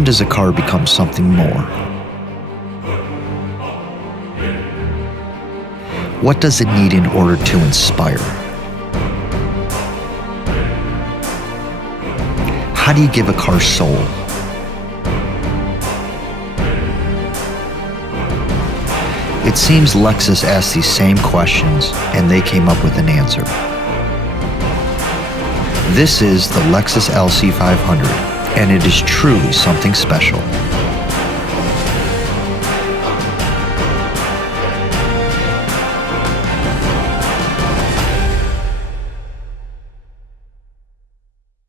when does a car become something more? What does it need in order to inspire? How do you give a car soul? It seems Lexus asked these same questions and they came up with an answer. This is the Lexus LC500, and it is truly something special.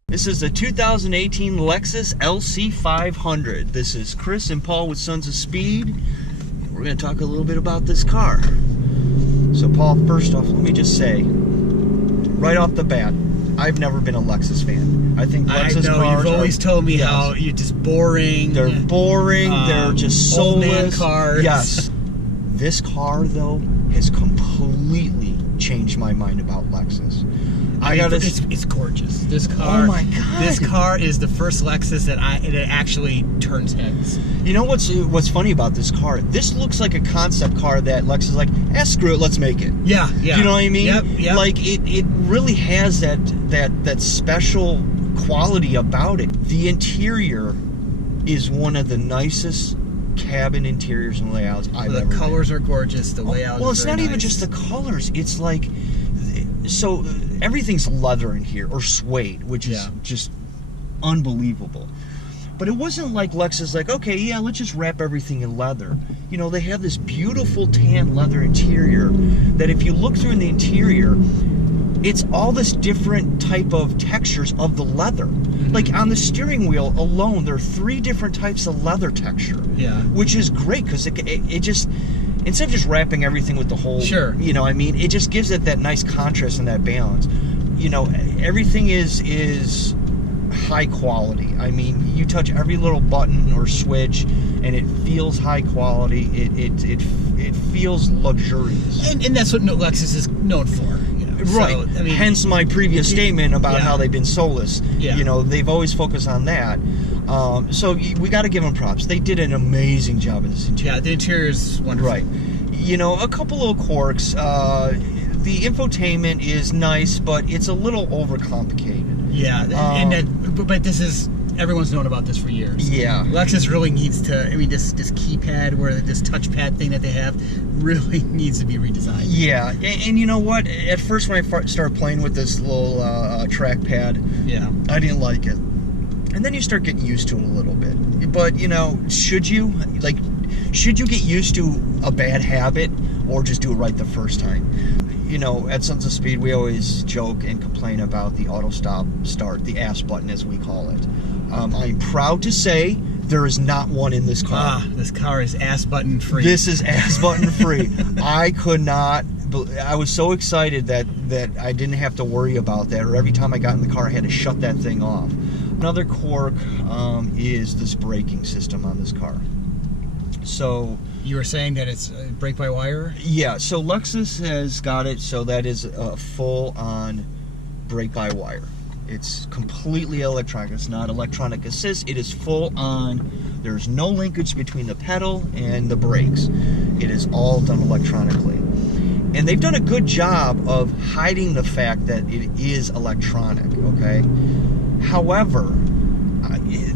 This is the 2018 Lexus LC500. This is Chris and Paul with Sons of Speed. We're going to talk a little bit about this car. So Paul, first off, let me just say, right off the bat, I've never been a Lexus fan. I think Lexus cars you've always told me how you're just boring. They're boring, they're just soulless. Old man cars. Yes. This car, though, has completely changed my mind about Lexus. It's gorgeous. This car. Oh my God! This car is the first Lexus that actually turns heads. You know what's funny about this car? This looks like a concept car that Lexus is like, screw it, let's make it. Yeah. You know what I mean? Yep. Like it really has that special quality about it. The interior is one of the nicest cabin interiors and layouts I've ever. The colors are gorgeous. The layout. Well, is it's very not even nice. just the colors. It's like so everything's leather in here, or suede, which is just unbelievable. But it wasn't like Lexus like, okay, yeah, let's just wrap everything in leather. You know, they have this beautiful tan leather interior that if you look through in the interior, it's all this different type of textures of the leather. Mm-hmm. Like on the steering wheel alone, there are 3 different types of leather texture. Yeah. Which is great because it just, instead of just wrapping everything with the whole, you know, I mean, it just gives it that nice contrast and that balance. You know, everything is high quality. I mean, you touch every little button or switch, and it feels high quality. It feels luxurious. And that's what Lexus is known for. You know? Right. So, I mean, hence my previous statement about how they've been soulless. Yeah. You know, they've always focused on that. So we got to give them props. They did an amazing job of this interior. Yeah, the interior is wonderful. Right. You know, a couple little quirks. The infotainment is nice, but it's a little overcomplicated. Yeah, but this is, everyone's known about this for years. Yeah. Lexus really needs to, I mean, this keypad, this touchpad thing that they have really needs to be redesigned. Yeah, and you know what? At first when I started playing with this little trackpad, I didn't like it. And then you start getting used to it a little bit. But, you know, should you get used to a bad habit or just do it right the first time? You know, at Sons of Speed, we always joke and complain about the auto start, the ass button as we call it. I'm proud to say there is not one in this car. This car is ass button free. This is ass button free. I was so excited that I didn't have to worry about that, or every time I got in the car, I had to shut that thing off. Another quirk is this braking system on this car. So you were saying that it's brake-by-wire? Yeah, so Lexus has got it so that is a full-on brake-by-wire. It's completely electronic. It's not electronic assist. It is full-on. There's no linkage between the pedal and the brakes. It is all done electronically. And they've done a good job of hiding the fact that it is electronic, okay? However,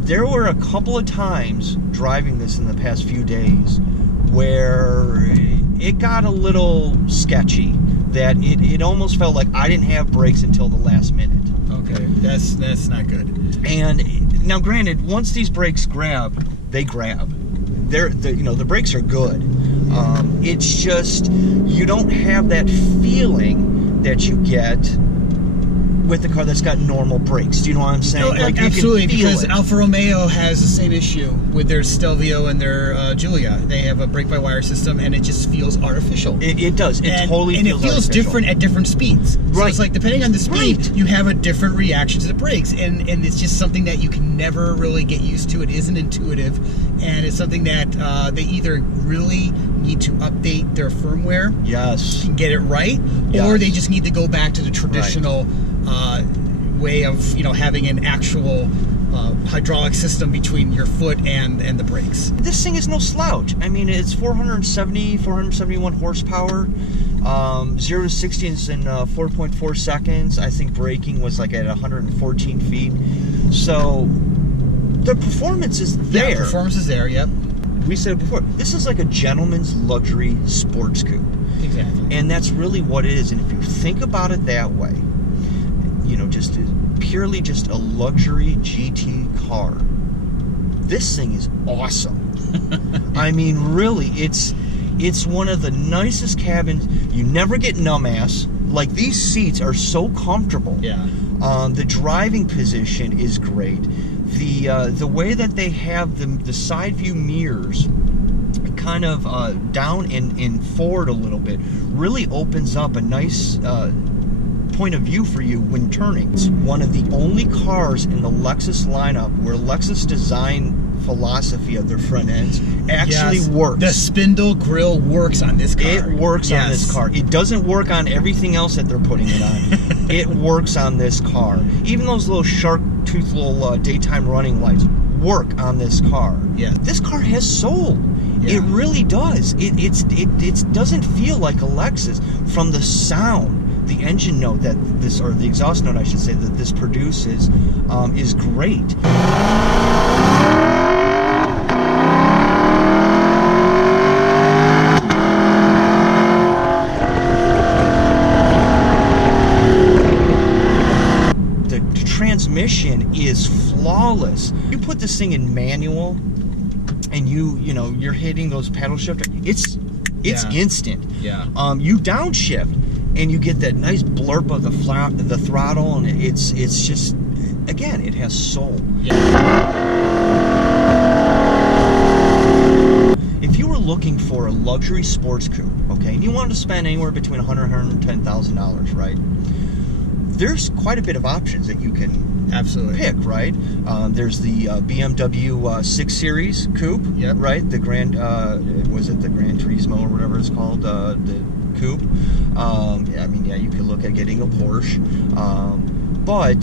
there were a couple of times driving this in the past few days where it got a little sketchy, that it almost felt like I didn't have brakes until the last minute. Okay, that's not good. And now granted, once these brakes grab, they grab. You know, the brakes are good. It's just, you don't have that feeling that you get with a car that's got normal brakes. Do you know what I'm saying? No, like, absolutely, because it. Alfa Romeo has the same issue with their Stelvio and their Giulia. They have a brake-by-wire system, and it just feels artificial. It does. It totally feels artificial. Different at different speeds. So it's like, depending on the speed, you have a different reaction to the brakes, and it's just something that you can never really get used to. It isn't intuitive, and it's something that they either really need to update their firmware, and get it right, or they just need to go back to the traditional way of having an actual hydraulic system between your foot and the brakes. This thing is no slouch. I mean, it's 471 horsepower. 0 to 60 is in 4.4 seconds. I think braking was like at 114 feet. So the performance is there. Yeah, performance is there, yep. We said before, this is like a gentleman's luxury sports coupe. Exactly. And that's really what it is. And if you think about it that way, you know, just purely just a luxury GT car, this thing is awesome. I mean, really, it's one of the nicest cabins. You never get numb ass. Like, these seats are so comfortable. Yeah. The driving position is great. The way that they have the side view mirrors kind of down and forward a little bit really opens up a nice point of view for you when turning. It's one of the only cars in the Lexus lineup where Lexus design philosophy of their front ends actually works. The spindle grille works on this car. It works on this car. It doesn't work on everything else that they're putting it on. It works on this car. Even those little shark tooth little daytime running lights work on this car. Yeah. This car has soul. Yeah. It really does. It doesn't feel like a Lexus from the sound. The engine note that this, or the exhaust note I should say, that this produces is great. The transmission is flawless. You put this thing in manual and you know you're hitting those paddle shifters, it's instant. Yeah. You downshift and you get that nice blurp of the throttle, and it's just, again, it has soul. Yeah. If you were looking for a luxury sports coupe, okay, and you wanted to spend anywhere between $100,000 and $110,000, right? There's quite a bit of options that you can absolutely pick, right? There's the BMW 6 Series Coupe, yep, right? The Grand, was it the Gran Turismo or whatever it's called, the Coupe. I mean, yeah, you could look at getting a Porsche, but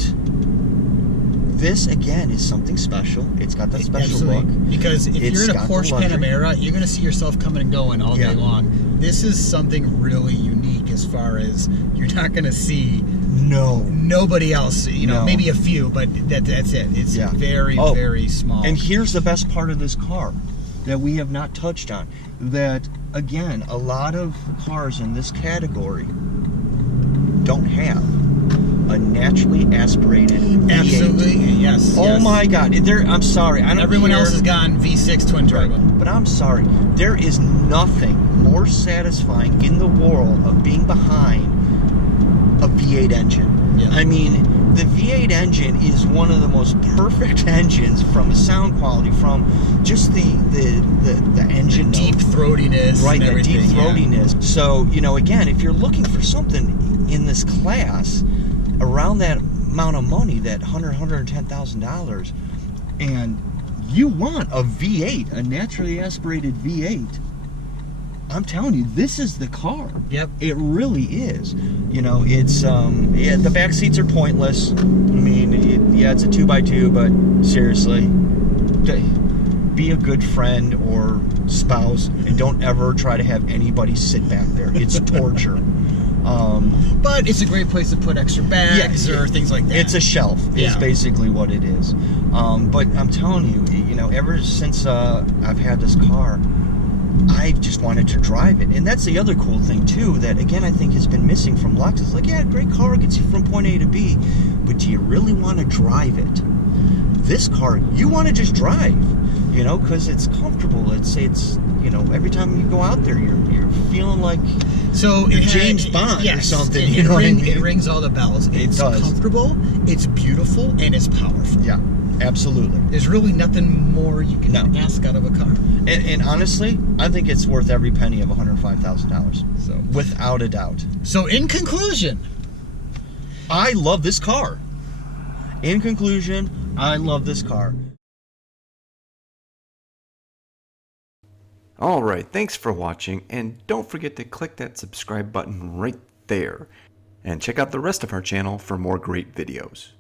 this again is something special. It's got that special look. Because if you're in a Porsche Panamera, you're going to see yourself coming and going all day long. This is something really unique as far as you're not going to see nobody else. You know, maybe a few, but that's it. It's very, very small. And here's the best part of this car that we have not touched on. That, again, a lot of cars in this category don't have a naturally aspirated V8. Absolutely, yes. Oh my God! I'm sorry. I don't Everyone care. else has gone V6 twin turbo. Right. But I'm sorry. There is nothing more satisfying in the world of being behind a V8 engine. Yeah. I mean, the V8 engine is one of the most perfect engines from the sound quality, from just the engine the deep throatiness, right? And The deep throatiness. So, you know, again, if you're looking for something in this class around that amount of money, that $110,000, and you want a V8, a naturally aspirated V8, I'm telling you, this is the car. Yep. It really is. You know, it's, the back seats are pointless. I mean, it's a 2x2, but seriously, be a good friend or spouse and don't ever try to have anybody sit back there. It's torture. But it's a great place to put extra bags or things like that. It's a shelf, is basically what it is. But I'm telling you, you know, ever since I've had this car, I just wanted to drive it. And that's the other cool thing too, that again I think has been missing from Lexus. Like, yeah, great car, gets you from point A to B, but do you really want to drive it? This car, you want to just drive, you know, because it's comfortable. It's you know, every time you go out there, you're feeling like James Bond or something. You know what I mean? It rings all the bells. It's comfortable, it's beautiful, and it's powerful. Yeah, absolutely. There's really nothing more you can ask out of a car. And honestly, I think it's worth every penny of $105,000. So, without a doubt. So, in conclusion, I love this car. In conclusion, I love this car. Alright, thanks for watching, and don't forget to click that subscribe button right there. And check out the rest of our channel for more great videos.